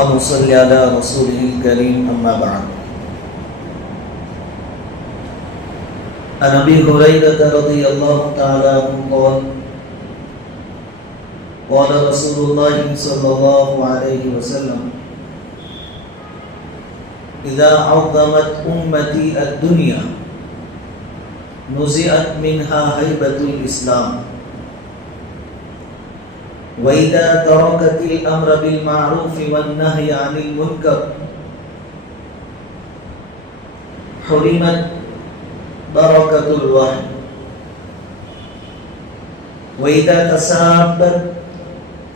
ونصلي على رسوله الكريم أما بعد. عن أبي هريرة رضي الله تعالى عنه قال قال رسول الله صلى الله عليه وسلم إذا عظمت أمتي الدنيا نزعت منها هيبة الإسلام وإذا تركت الأمر بالمعروف والنهي عن المنكر حرمت بركة الوحي وإذا تسابت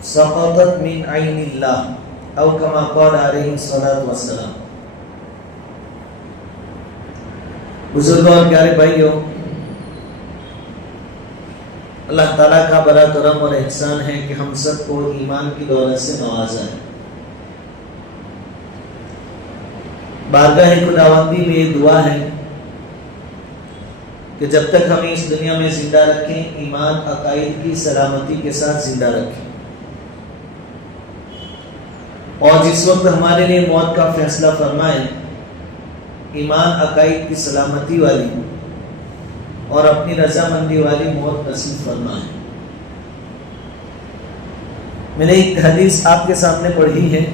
سقطت من عين الله أو كما قال عليه الصلاة والسلام. بزرگوں اور پیارے بھائیوں، اللہ تعالیٰ کا بڑا کرم اور احسان ہے کہ ہم سب کو ایمان کی دولت سے نوازا ہے. بارگاہ خداوندی میں یہ دعا ہے کہ جب تک ہمیں اس دنیا میں زندہ رکھیں، ایمان عقائد کی سلامتی کے ساتھ زندہ رکھیں، اور جس وقت ہمارے لیے موت کا فیصلہ فرمائے، ایمان عقائد کی سلامتی والی اور اپنی رضامندی والی موت نصیب فرمائے. میں نے ایک حدیث آپ کے سامنے پڑھی ہے.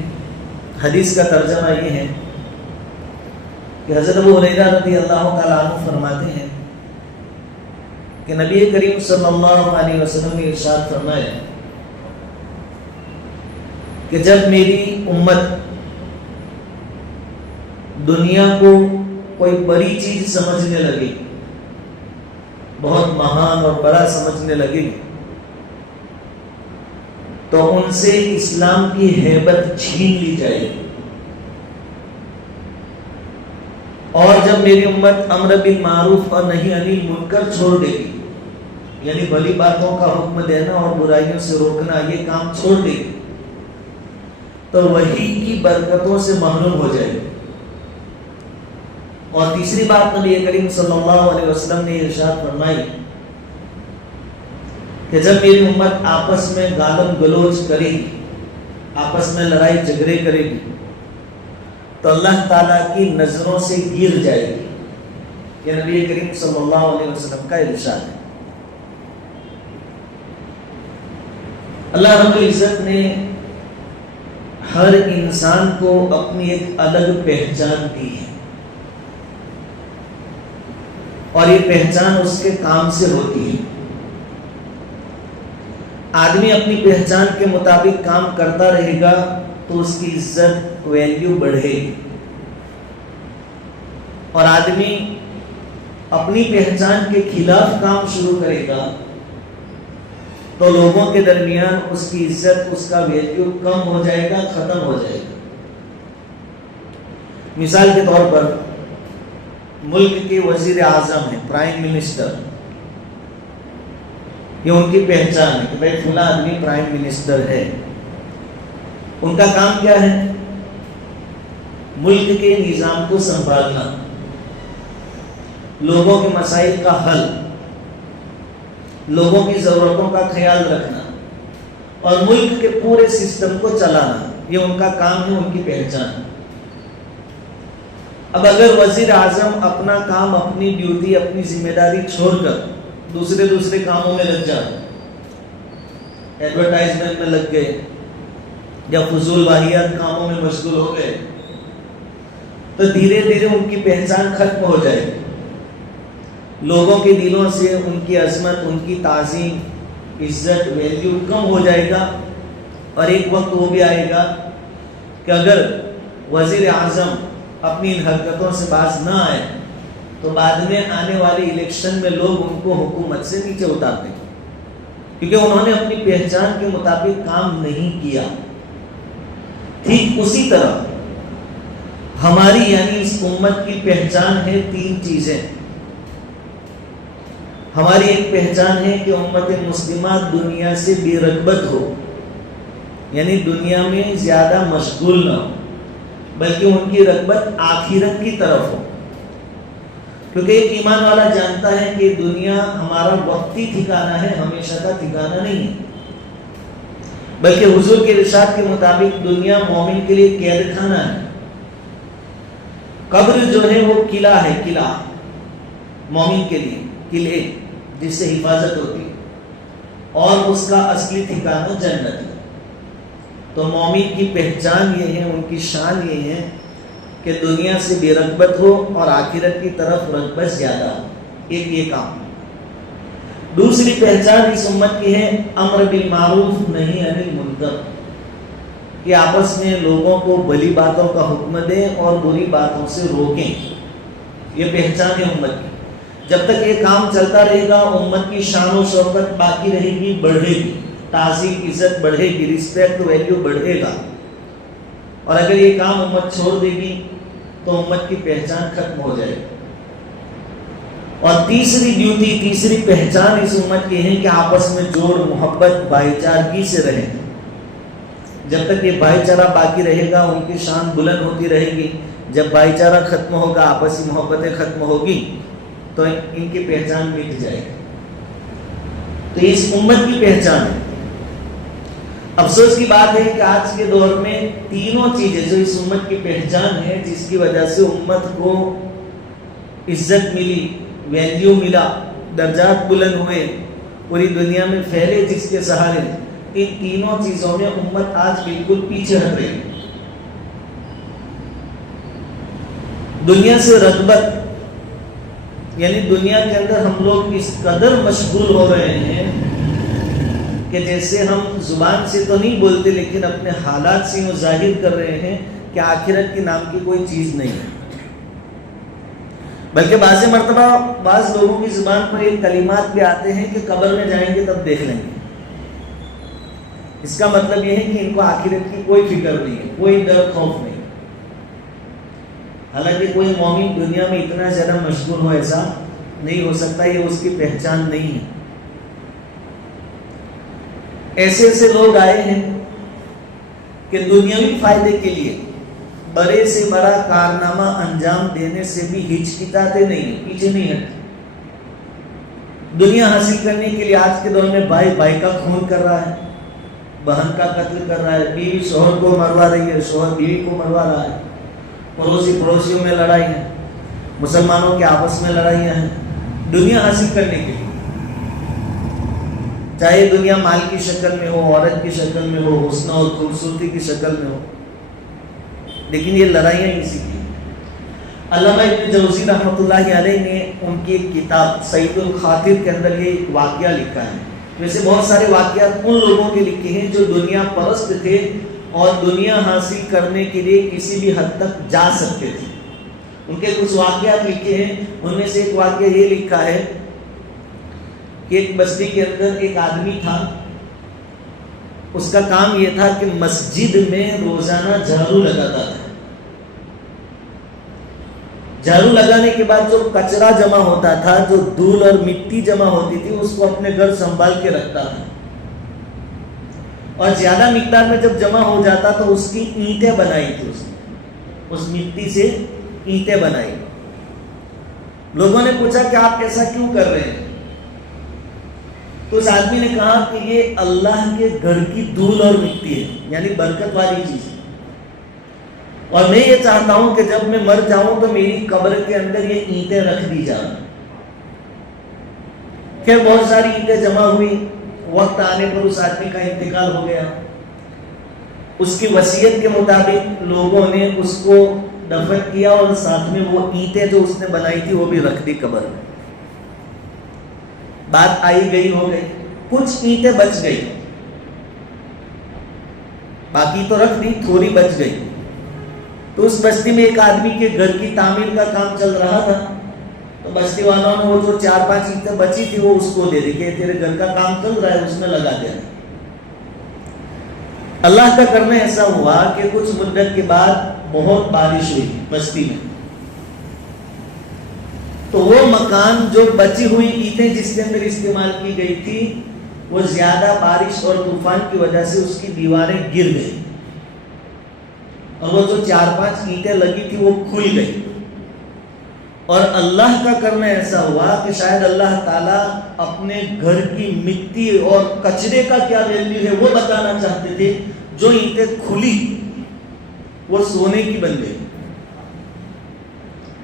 حدیث کا ترجمہ یہ ہے کہ حضرت ابو ہریرہ رضی اللہ تعالیٰ عنہ فرماتے ہیں کہ نبی کریم صلی اللہ علیہ وسلم نے ارشاد فرمایا کہ جب میری امت دنیا کو کوئی بڑی چیز سمجھنے لگے، بہت مہان اور بڑا سمجھنے لگے، تو ان سے اسلام کی ہیبت چھین لی جائے گی. اور جب میری امت امر بالمعروف اور نہی عن المنکر چھوڑ دے گی، یعنی بھلی باتوں کا حکم دینا اور برائیوں سے روکنا، یہ کام چھوڑ دے گی، تو وحی کی برکتوں سے محروم ہو جائے گی. اور تیسری بات نبی کریم صلی اللہ علیہ وسلم نے ارشاد فرمائی کہ جب میری امت آپس میں گالم گلوچ کرے گی، آپس میں لڑائی جھگڑے کرے گی، تو اللہ تعالیٰ کی نظروں سے گر جائے گی. یہ نبی کریم صلی اللہ علیہ وسلم کا ارشاد ہے. اللہ رب العزت نے ہر انسان کو اپنی ایک الگ پہچان دی ہے، اور یہ پہچان اس کے کام سے ہوتی ہے. آدمی اپنی پہچان کے مطابق کام کرتا رہے گا تو اس کی عزت، ویلیو بڑھے گی. اور آدمی اپنی پہچان کے خلاف کام شروع کرے گا تو لوگوں کے درمیان اس کی عزت، اس کا ویلیو کم ہو جائے گا، ختم ہو جائے گا. مثال کے طور پر ملک کے وزیر اعظم ہیں، پرائم منسٹر، یہ ان کی پہچان ہے کہ بھائی فلاں آدمی پرائم منسٹر ہے. ان کا کام کیا ہے؟ ملک کے نظام کو سنبھالنا، لوگوں کے مسائل کا حل، لوگوں کی ضرورتوں کا خیال رکھنا اور ملک کے پورے سسٹم کو چلانا. یہ ان کا کام ہے، ان کی پہچان. اب اگر وزیر اعظم اپنا کام، اپنی ڈیوٹی، اپنی ذمہ داری چھوڑ کر دوسرے کاموں میں لگ جائے، ایڈورٹائزمنٹ میں لگ گئے یا فضول واہیات کاموں میں مشغول ہو گئے، تو دھیرے دھیرے ان کی پہچان ختم ہو جائے گی. لوگوں کے دلوں سے ان کی عظمت، ان کی تعظیم، عزت، ویلیو کم ہو جائے گا. اور ایک وقت وہ بھی آئے گا کہ اگر وزیر اعظم اپنی ان حرکتوں سے باز نہ آئے تو بعد میں آنے والے الیکشن میں لوگ ان کو حکومت سے نیچے اتار دیں گے، کیونکہ انہوں نے اپنی پہچان کے مطابق کام نہیں کیا. ٹھیک اسی طرح ہماری یعنی اس امت کی پہچان ہے 3 چیزیں. ہماری ایک پہچان ہے کہ امت مسلمہ دنیا سے بے رغبت ہو، یعنی دنیا میں زیادہ مشغول نہ ہو، بلکہ ان کی رغبت آخرت کی طرف ہو. کیونکہ ایک ایمان والا جانتا ہے کہ دنیا ہمارا وقتی ٹھکانہ ہے، ہمیشہ کا ٹھکانہ نہیں ہے. بلکہ حضور کے ارشاد کے مطابق دنیا مومن کے لیے قید خانہ ہے. قبر جو ہے وہ قلعہ ہے, قلعہ مومن کے لیے, قلعے جس سے حفاظت ہوتی ہے, اور اس کا اصلی ٹھکانہ جنت ہے. تو مومن کی پہچان یہ ہے, ان کی شان یہ ہے کہ دنیا سے بے رغبت ہو اور آخرت کی طرف رغبت زیادہ ہو. ایک یہ کام. دوسری پہچان اس امت کی ہے امر بالمعروف نہی عن المنکر, کہ آپس میں لوگوں کو بھلی باتوں کا حکم دیں اور بری باتوں سے روکیں. یہ پہچان ہے امت کی. جب تک یہ کام چلتا رہے گا امت کی شان و شوکت باقی رہے گی, بڑھے گی, تعظیم عزت بڑھے گی, رسپیکٹ ویلیو بڑھے گا. اور اگر یہ کام امت چھوڑ دے گی تو امت کی پہچان ختم ہو جائے گی. اور تیسری ڈیوٹی, تیسری پہچان اس امت کی ہے کہ آپس میں جوڑ محبت بھائی چارگی سے رہیں. جب تک یہ بھائی چارہ باقی رہے گا ان کی شان بلند ہوتی رہے گی. جب بھائی چارہ ختم ہوگا, آپسی محبتیں ختم ہوگی تو ان کی پہچان مٹ جائے گی. تو اس امت کی پہچان ہے. افسوس کی بات ہے کہ آج کے دور میں تینوں چیزیں جو اس امت کی پہچان ہے, جس کی وجہ سے امت کو عزت ملی, ویلیو ملا, درجات بلند ہوئے, پوری دنیا میں پھیلے جس کے سہارے, ان تینوں چیزوں میں امت آج بالکل پیچھے ہٹ رہی ہے. دنیا سے رغبت, یعنی دنیا کے اندر ہم لوگ اس قدر مشغول ہو رہے ہیں کہ جیسے ہم زبان سے تو نہیں بولتے لیکن اپنے حالات سے وہ ظاہر کر رہے ہیں کہ آخرت کے نام کی کوئی چیز نہیں ہے. بلکہ بعض مرتبہ بعض لوگوں کی زبان پر یہ کلمات بھی آتے ہیں کہ قبر میں جائیں گے تب دیکھ لیں گے. اس کا مطلب یہ ہے کہ ان کو آخرت کی کوئی فکر نہیں ہے, کوئی ڈر خوف نہیں. حالانکہ کوئی مومن دنیا میں اتنا زیادہ مشغول ہو ایسا نہیں ہو سکتا, یہ اس کی پہچان نہیں ہے. ایسے ایسے لوگ آئے ہیں کہ دنیاوی فائدے کے لیے بڑے سے بڑا کارنامہ انجام دینے سے بھی ہچکچاتے نہیں, پیچھے نہیں ہٹتے. دنیا حاصل کرنے کے لیے آج کے دور میں بھائی بھائی کا خون کر رہا ہے, بہن کا قتل کر رہا ہے, بیوی شوہر کو مروا رہی ہے, شوہر بیوی کو مروا رہا ہے, پڑوسی پڑوسیوں میں لڑائی ہے, مسلمانوں کے آپس میں لڑائیاں ہیں دنیا حاصل کرنے کے لیے. چاہے دنیا مال کی شکل میں ہو, عورت کی شکل میں ہو, حسن اور خوبصورتی کی شکل میں ہو, لیکن یہ لڑائیاں اسی کی. علامہ ابن جوزی رحمۃ اللہ علیہ نے ان کی ایک کتاب سعید الخاطر کے اندر یہ ایک واقعہ لکھا ہے. ویسے بہت سارے واقعات ان لوگوں کے لکھے ہیں جو دنیا پرست تھے اور دنیا حاصل کرنے کے لیے کسی بھی حد تک جا سکتے تھے. ان کے کچھ واقعات لکھے ہیں. ان میں سے ایک واقعہ یہ لکھا ہے کہ ایک بستی کے اندر ایک آدمی تھا. اس کا کام یہ تھا کہ مسجد میں روزانہ جھاڑو لگاتا تھا. جھاڑو لگانے کے بعد جو کچرا جمع ہوتا تھا, جو دھول اور مٹی جمع ہوتی تھی, اس کو اپنے گھر سنبھال کے رکھتا تھا. اور زیادہ مقدار میں جب جمع ہو جاتا تو اس کی اینٹیں بنائی تھی, اس مٹی سے اینٹیں بنائی. لوگوں نے پوچھا کہ آپ ایسا کیوں کر رہے ہیں؟ تو اس آدمی نے کہا کہ یہ اللہ کے گھر کی دھول اور مٹی ہے, یعنی برکت والی چیز ہے, اور میں یہ چاہتا ہوں کہ جب میں مر جاؤں تو میری قبر کے اندر یہ اینٹیں رکھ دی جائیں. پھر بہت ساری اینٹیں جمع ہوئی. وقت آنے پر اس آدمی کا انتقال ہو گیا. اس کی وصیت کے مطابق لوگوں نے اس کو دفن کیا اور ساتھ میں وہ اینٹیں جو اس نے بنائی تھی وہ بھی رکھ دی قبر میں. بات آئی گئی ہو گئی, کچھ اینٹیں بچ گئی, باقی تو رکھ دی, تھوڑی بچ گئی. تو اس بستی میں ایک آدمی کے گھر کی تعمیر کا کام چل رہا تھا. تو بستی والوں نے وہ جو 4-5 اینٹیں بچی تھی وہ اس کو دے دی کہ تیرے گھر کا کام چل رہا ہے, اس میں لگا دیا. اللہ کا کرنا ایسا ہوا کہ کچھ مدت کے بعد بہت بارش ہوئی بستی میں. تو وہ مکان جو بچی ہوئی اینٹیں جس کے اندر استعمال کی گئی تھی وہ زیادہ بارش اور طوفان کی وجہ سے اس کی دیواریں گر گئی, اور وہ جو 4-5 اینٹیں لگی تھی وہ کھل گئی. اور اللہ کا کرنا ایسا ہوا کہ شاید اللہ تعالیٰ اپنے گھر کی مٹی اور کچرے کا کیا ویلیو ہے وہ بتانا چاہتے تھے. جو اینٹیں کھلی وہ سونے کی بن گئی.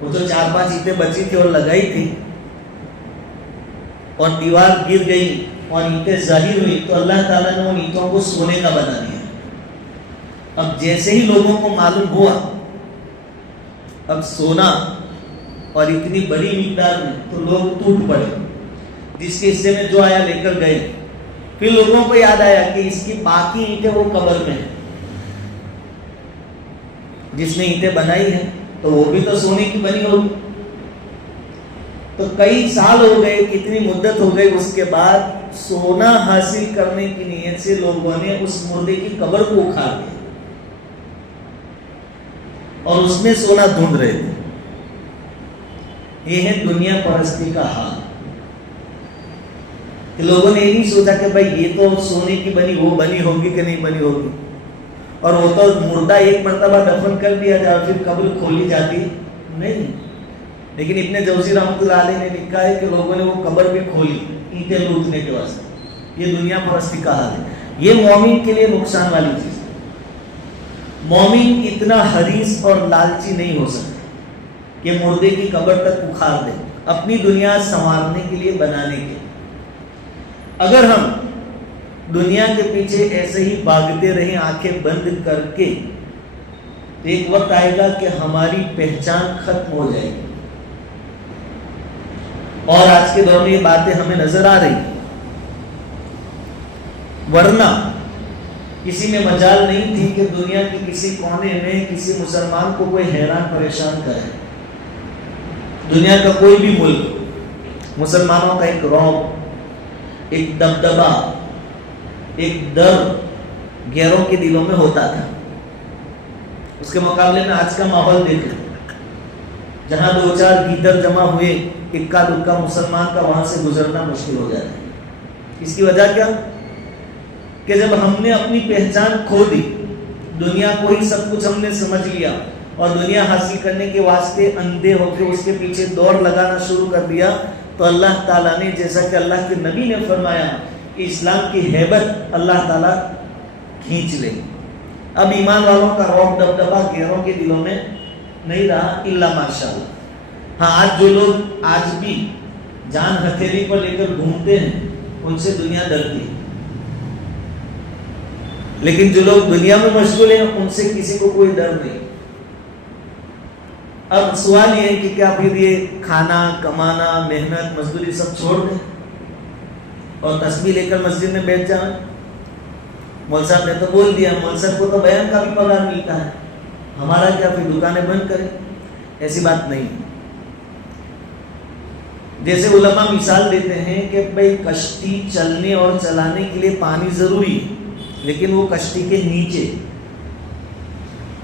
وہ جو 4-5 اینٹیں بچی تھی اور لگائی تھی اور دیوار گر گئی اور اینٹیں ظاہر ہوئی تو اللہ تعالیٰ نے ان اینٹوں کو سونے کا بنا دیا. اب جیسے ہی لوگوں کو معلوم ہوا اب سونا اور اتنی بڑی مقدار میں تو لوگ ٹوٹ پڑے. جس کے حصے میں جو آیا لے کر گئے. پھر لوگوں کو یاد آیا کہ اس کی باقی اینٹیں وہ قبر میں ہیں. جس نے اینٹیں بنائی ہیں تو وہ بھی تو سونے کی بنی ہوگی. تو کئی سال ہو گئے, کتنی مدت ہو گئی, اس کے بعد سونا حاصل کرنے کی نیت سے لوگوں نے اس مردے کی قبر کو اکھاڑ دیا اور اس میں سونا ڈھونڈ رہے تھے. یہ ہے دنیا پرستی کا حال. کہ لوگوں نے یہ نہیں سوچا کہ بھائی یہ تو سونے کی بنی, وہ بنی ہوگی کہ نہیں بنی ہوگی, اور وہ تو مردہ ایک مرتبہ دفن کر دیا جائے پھر قبر کھولی جاتی نہیں. لیکن ابن جوزی رحمۃ اللہ علیہ نے لکھا ہے کہ لوگوں نے وہ قبر بھی کھولی اینٹیں لوٹنے کے واسطے. یہ دنیا پرستی کا حال ہے. یہ مومن کے لیے نقصان والی چیز ہے. مومن اتنا حریص اور لالچی نہیں ہو سکتا کہ مردے کی قبر تک اکھاڑ دے اپنی دنیا سنوارنے کے لیے, بنانے کے. اگر ہم دنیا کے پیچھے ایسے ہی بھاگتے رہیں آنکھیں بند کر کے تو ایک وقت آئے گا کہ ہماری پہچان ختم ہو جائے گی. اور آج کے دور میں یہ باتیں ہمیں نظر آ رہی ہیں. ورنہ کسی میں مجال نہیں تھی کہ دنیا کے کسی کونے میں کسی مسلمان کو کوئی حیران پریشان کرے. دنیا کا کوئی بھی ملک مسلمانوں کا ایک رعب, ایک دبدبا, ایک ڈر غیروں کے دلوں میں ہوتا تھا. اس کے مقابلے میں آج کا ماحول دیکھیں, جہاں 2-4 گیدڑ جمع ہوئے اکا دکا مسلمان کا وہاں سے گزرنا مشکل ہو جاتا ہے. اس کی وجہ کیا کہ جب ہم نے اپنی پہچان کھو دی, دنیا کو ہی سب کچھ ہم نے سمجھ لیا اور دنیا حاصل کرنے کے واسطے اندھے ہو کے اس کے پیچھے دوڑ لگانا شروع کر دیا, تو اللہ تعالیٰ نے جیسا کہ اللہ کے نبی نے فرمایا کہ اسلام کی ہیبت اللہ تعالیٰ کھینچ لے. اب ایمان والوں کا رعب دبدبا غیروں کے دلوں میں نہیں رہا الا ماشاءاللہ. ہاں آج جو لوگ آج بھی جان ہتھیلی پر لے کر گھومتے ہیں ان سے دنیا ڈرتی ہے, لیکن جو لوگ دنیا میں مشغول ہیں ان سے کسی کو کوئی ڈر نہیں. اب سوال یہ ہے کہ کیا پھر یہ کھانا کمانا محنت مزدوری سب چھوڑ دیں اور تسبیح لے کر مسجد میں بیٹھ جائیں؟ مول صاحب نے تو بول دیا, مول صاحب کو تو بیان کا بھی پگار ملتا ہے, ہمارا کیا پھر دکانیں بند کریں؟ ایسی بات نہیں. جیسے علماء مثال دیتے ہیں کہ بھئی کشتی چلنے اور چلانے کے لیے پانی ضروری ہے, لیکن وہ کشتی کے نیچے.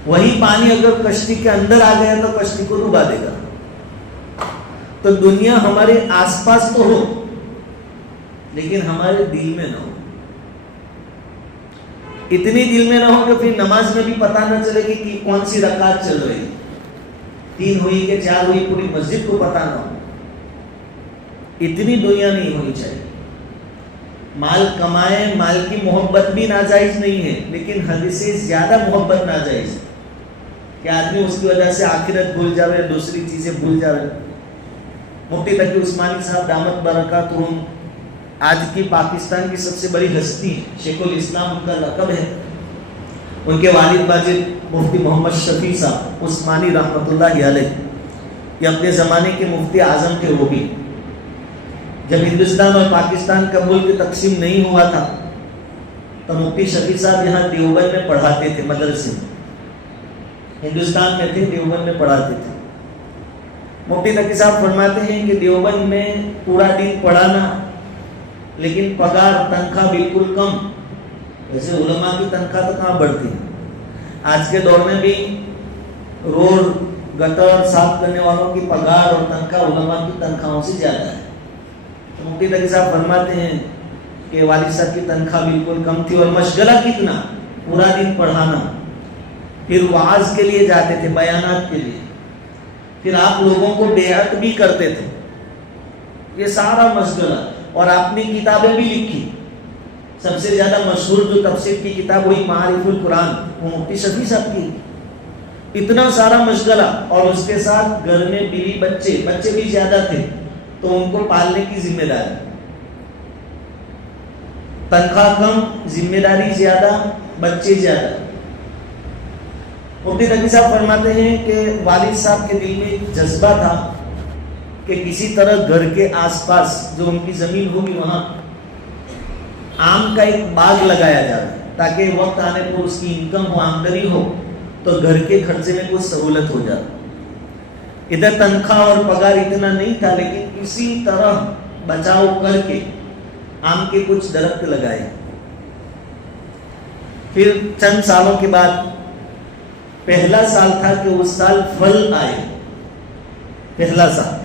وہی پانی اگر کشتی کے اندر آ گیا تو کشتی کو ڈبا دے گا. تو دنیا ہمارے آس پاس تو ہو لیکن ہمارے دل میں نہ ہو. اتنی دل میں نہ ہو کہ پھر نماز میں بھی پتہ نہ چلے کہ کون سی رکعت چل رہی, 3 ہوئی کہ 4 ہوئی, پوری مسجد کو پتہ نہ ہو. اتنی دنیا نہیں ہونی چاہیے. مال کمائے, مال کی محبت بھی ناجائز نہیں ہے, لیکن حد سے زیادہ محبت ناجائز ہے کہ آدمی اس کی وجہ سے آخرت بھول جاوے, دوسری چیزیں بھول جاوے. مفتی تقی عثمانی صاحب دامت برکاتہم آج کی پاکستان کی سب سے بڑی ہستی ہے, شیخ الاسلام ان کا لقب ہے. ان کے والد واجد مفتی محمد شفیع صاحب عثمانی رحمۃ اللہ علیہ, یہ اپنے زمانے کے مفتی اعظم تھے. وہ بھی جب ہندوستان اور پاکستان کا ملک تقسیم نہیں ہوا تھا تو مفتی شفیع صاحب یہاں دیوبند میں پڑھاتے تھے. مدرسے ہندوستان میں تھے, دیوبند میں پڑھاتے تھے. مفتی تقی صاحب فرماتے ہیں کہ دیوبند میں پورا دن پڑھانا لیکن پگار تنخواہ بالکل کم. ویسے علماء کی تنخواہ تو کہاں بڑھتی ہے. آج کے دور میں بھی روڈ گٹر صاف کرنے والوں کی پگار اور تنخواہ علماء کی تنخواہوں سے زیادہ ہے. تو مفتی تقی صاحب فرماتے ہیں کہ والد صاحب کی تنخواہ بالکل کم تھی اور مشغلہ کتنا, پورا دن پڑھانا. پھر وعظ کے لیے جاتے تھے, بیانات کے لیے. پھر آپ لوگوں کو بیعت بھی کرتے تھے. یہ سارا مشغلہ. اور آپ نے کتابیں بھی لکھی. سب سے زیادہ مشہور جو تفسیر کی کتاب وہی معارف القرآن، وہ مفتی شفیع صاحب کی. اتنا سارا مشغلہ، اور اس کے ساتھ گھر میں بیوی بچے بھی زیادہ تھے تو ان کو پالنے کی ذمہ داری. تنخواہ کم، ذمہ داری زیادہ، بچے زیادہ. مفتی تقی صاحب فرماتے ہیں کہ والد صاحب کے دل میں ایک جذبہ تھا کہ کسی طرح گھر کے آس پاس جو ان کی زمین ہوگی وہاں آم کا ایک باغ لگایا جائے تاکہ وقت آنے پر اس کی انکم ہو، آمدنی ہو تو گھر کے خرچے میں کچھ سہولت ہو جائے. ادھر تنخواہ اور پگار اتنا نہیں تھا، لیکن کسی طرح بچاؤ کر کے آم کے کچھ درخت لگائے. پھر چند سالوں کے بعد پہلا سال تھا کہ اس سال پھل آئے، پہلا سال،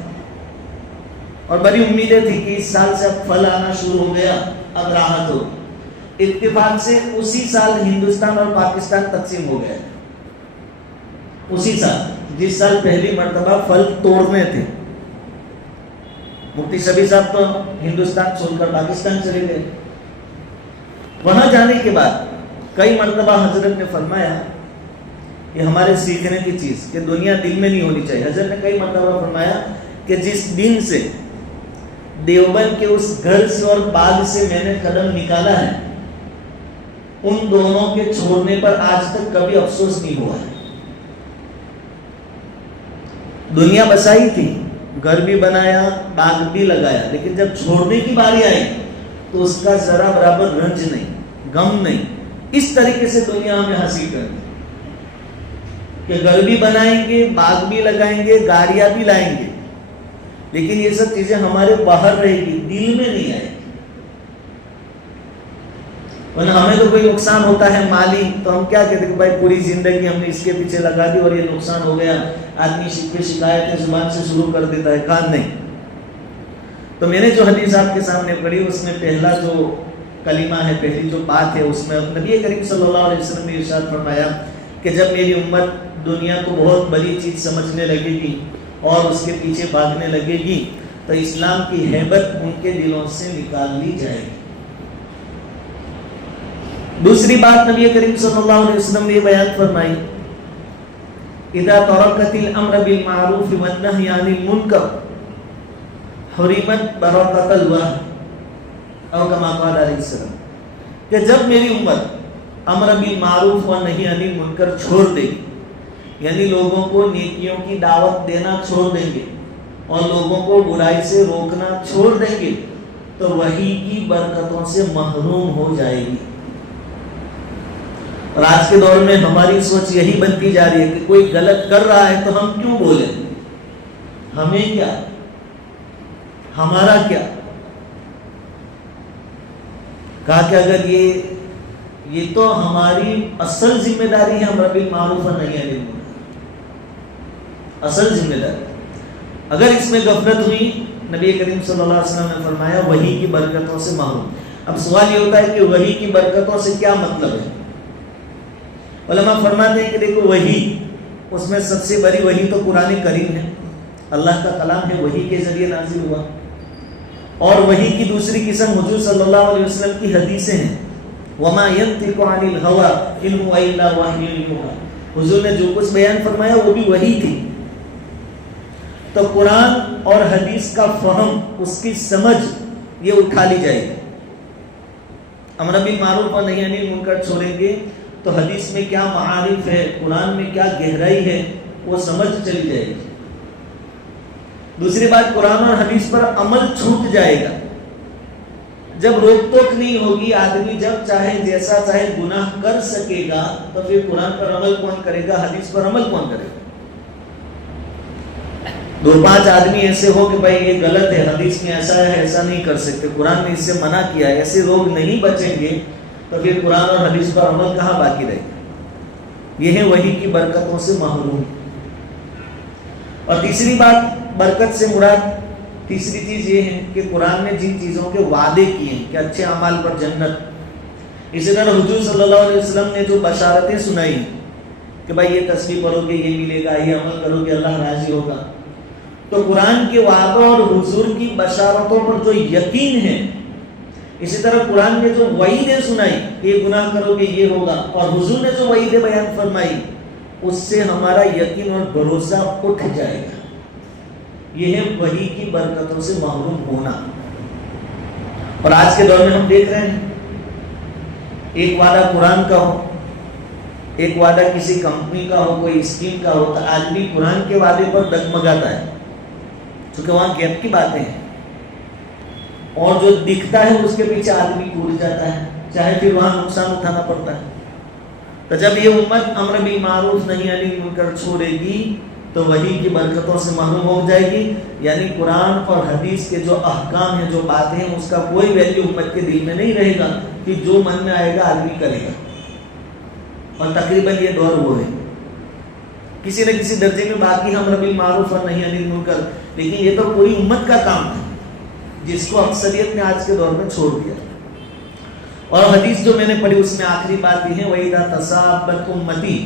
اور بڑی امیدیں تھی کہ اس سال سے اب پھل آنا شروع ہو گیا، اب راحت ہو. اتفاق سے اسی سال ہندوستان اور پاکستان تقسیم ہو گیا. اسی سال جس سال پہلی مرتبہ پھل توڑنے تھے. مفتی شفیع صاحب تو ہندوستان چھوڑ کر پاکستان چلے گئے. وہاں جانے کے بعد کئی مرتبہ حضرت نے فرمایا یہ ہمارے سیکھنے کی چیز کہ دنیا دل میں نہیں ہونی چاہیے. حضرت نے کئی مرتبہ فرمایا کہ جس دن سے دیوبند کے اس گھر سے اور باغ سے میں نے قدم نکالا ہے، ان دونوں کے چھوڑنے پر آج تک کبھی افسوس نہیں ہوا ہے. دنیا بسائی تھی، گھر بھی بنایا، باغ بھی لگایا، لیکن جب چھوڑنے کی باری آئی تو اس کا ذرا برابر رنج نہیں، غم نہیں. اس طریقے سے دنیا ہمیں حاصل کرنی کہ گھر بھی بنائیں گے، باغ بھی لگائیں گے، گاڑیاں بھی لائیں گے، لیکن یہ سب چیزیں ہمارے باہر رہے گی، دل میں نہیں آئے گی. ورنہ ہمیں تو کوئی نقصان ہوتا ہے مالی تو ہم کیا کہتے ہیں کہ بھائی پوری زندگی ہم نے اس کے پیچھے لگا دی اور یہ نقصان ہو گیا. آدمی شکایتیں زبان سے شروع کر دیتا ہے، کان نہیں. تو میں نے جو حدیث آپ کے سامنے پڑھی اس میں پہلا جو کلمہ ہے، پہلی جو بات ہے، اس میں نبی کریم صلی اللہ علیہ وسلم نے ارشاد فرمایا کہ جب میری امت دنیا کو بہت بڑی چیز سمجھنے لگے گی اور اس کے پیچھے بھاگنے لگے گی تو اسلام کی ہیبت ان کے دلوں سے نکال لی جائے گی. دوسری بات نبی کریم صلی اللہ علیہ وسلم نے بیان فرمائی، اذا ترکت الامر بالمعروف والنهي عن المنکر حرمت برکت الوحی او کما قال علیہ السلام، کہ جب میری امت امر بالمعروف والنهي عن المنکر چھوڑ دے گی، یعنی لوگوں کو نیکیوں کی دعوت دینا چھوڑ دیں گے اور لوگوں کو برائی سے روکنا چھوڑ دیں گے تو وحی کی برکتوں سے محروم ہو جائے گی. اور آج کے دور میں ہماری سوچ یہی بنتی جا رہی ہے کہ کوئی غلط کر رہا ہے تو ہم کیوں بولیں، ہمیں کیا، ہمارا کیا. کہا کہ اگر یہ تو ہماری اصل ذمہ داری ہے، امر بالمعروف و نہی عن المنکر، اصل ذمہ داری. اگر اس میں غفلت ہوئی، نبی کریم صلی اللہ علیہ وسلم نے فرمایا وحی کی برکتوں سے محروم. اب سوال یہ ہوتا ہے کہ وحی کی برکتوں سے کیا مطلب ہے؟ علماء فرماتے ہیں کہ دیکھو وحی، اس میں سب سے بڑی وحی تو قرآن کریم ہے، اللہ کا کلام ہے، وحی کے ذریعے نازل ہوا. اور وحی کی دوسری قسم حضور صلی اللہ علیہ وسلم کی حدیثیں ہیں، وما ينطق عن الهوى ان هو الا وحی یوحی. حضور نے جو کچھ بیان فرمایا وہ بھی وحی تھی. تو قرآن اور حدیث کا فہم، اس کی سمجھ یہ اٹھا لی جائے گی. امر بالمعروف و نہی عن المنکر چھوڑیں گے تو حدیث میں کیا معارف ہے، قرآن میں کیا گہرائی ہے، وہ سمجھ چلی جائے گی. دوسری بات، قرآن اور حدیث پر عمل چھوٹ جائے گا. جب روک ٹوک نہیں ہوگی، آدمی جب چاہے جیسا چاہے گناہ کر سکے گا، تو پھر قرآن پر عمل کون کرے گا، حدیث پر عمل کون کرے گا؟ 2-5 آدمی ایسے ہو کہ بھائی یہ غلط ہے، حدیث میں ایسا ہے، ایسا نہیں کر سکتے، قرآن نے اس سے منع کیا ہے، ایسے لوگ نہیں بچیں گے تو پھر قرآن اور حدیث پر عمل کہاں باقی رہے گا؟ یہ ہے وحی کی برکتوں سے محروم. اور تیسری بات، برکت سے مراد تیسری چیز یہ ہے کہ قرآن نے جن چیزوں کے وعدے کیے ہیں کہ اچھے اعمال پر جنت، اسی طرح حضور صلی اللہ علیہ وسلم نے جو بشارتیں سنائی کہ بھائی یہ تسبیح پڑھو گے یہ ملے گا، یہ عمل کرو گے اللہ راضی ہوگا. تو قرآن کے وعدوں اور حضور کی بشارتوں پر جو یقین ہے، اسی طرح قرآن نے جو وعیدیں سنائی کہ یہ گناہ کرو گے یہ ہوگا، اور حضور نے جو وعیدیں بیان فرمائی اس سے ہمارا یقین اور بھروسہ اٹھ جائے گا. یہ ہے وحی کی برکتوں سے محروم ہونا. اور آج کے دور میں ہم دیکھ رہے ہیں ایک وعدہ قرآن کا ہو، ایک وعدہ کسی کمپنی کا ہو، کوئی اسکیم کا ہو، تو آدمی قرآن کے وعدے پر ڈگمگاتا ہے کیونکہ وہاں گیپ کی باتیں ہیں، اور جو دکھتا ہے اس کے پیچھے آدمی کود جاتا ہے، چاہے پھر وہاں نقصان اٹھانا پڑتا ہے. تو جب یہ امت امر بالمعروف نہی عن المنکر چھوڑے گی تو وحی کی برکتوں سے محروم ہو جائے گی. یعنی قرآن اور حدیث کے جو احکام ہیں، جو باتیں ہیں، اس کا کوئی ویلیو امت کے دل میں نہیں رہے گا کہ جو من میں آئے گا آدمی کرے گا. اور تقریباً یہ دور وہ ہے کسی نہ کسی درجے میں باقی امر بالمعروف اور نہی عن المنکر، لیکن یہ تو پوری امت کا کام تھا جس کو اکثریت نے آج کے دور میں چھوڑ دیا. اور حدیث جو میں نے پڑھی اس میں آخری بات یہ ہے وَإِذَا تَصَابَتْ أُمَّتِي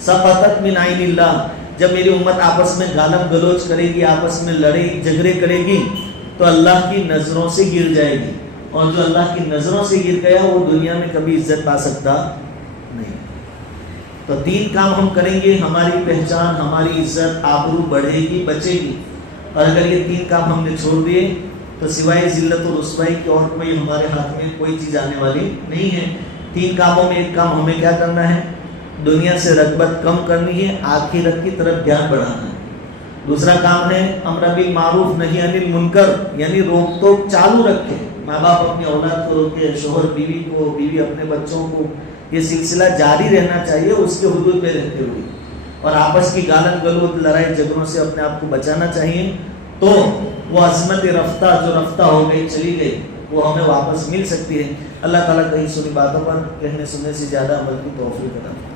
سَقَطَتْ مِنْ عَيْنِ اللَّهِ. جب میری امت آپس میں گالم گلوچ کرے گی، آپس میں لڑے جھگڑے کرے گی تو اللہ کی نظروں سے گر جائے گی، اور جو اللہ کی نظروں سے گر گیا وہ دنیا میں کبھی عزت پا سکتا نہیں. تو 3 کام ہم کریں گے، ہماری پہچان، ہماری عزت، آبرو بڑھے گی، بچے گی. اور اگر یہ 3 کام ہم نے چھوڑ دیے تو سوائے ذلت و رسوائی کی اور کوئی ہمارے ہاتھ میں کوئی چیز آنے والی نہیں ہے. 3 کاموں میں ایک کام ہمیں کیا کرنا ہے؟ دنیا سے رغبت کم کرنی ہے، آخرت کی طرف دھیان بڑھانا ہے. دوسرا کام ہے امر بالمعروف نہی عن المنکر، یعنی روک ٹوک چالو رکھے. ماں باپ اپنی اولاد کو روکے، شوہر بیوی کو، بیوی اپنے بچوں کو، یہ سلسلہ جاری رہنا چاہیے اس کے حدود میں رہتے ہوئے. اور آپس کی گالن گلوچ، لڑائی جھگڑوں سے اپنے آپ کو بچانا چاہیے. تو وہ عظمت رفتہ جو رفتہ ہو گئی، چلی گئی، وہ ہمیں واپس مل سکتی ہے. اللہ تعالیٰ کہیں سنی باتوں پر کہنے سننے سے زیادہ عمل کی توفیق عطا فرمائے.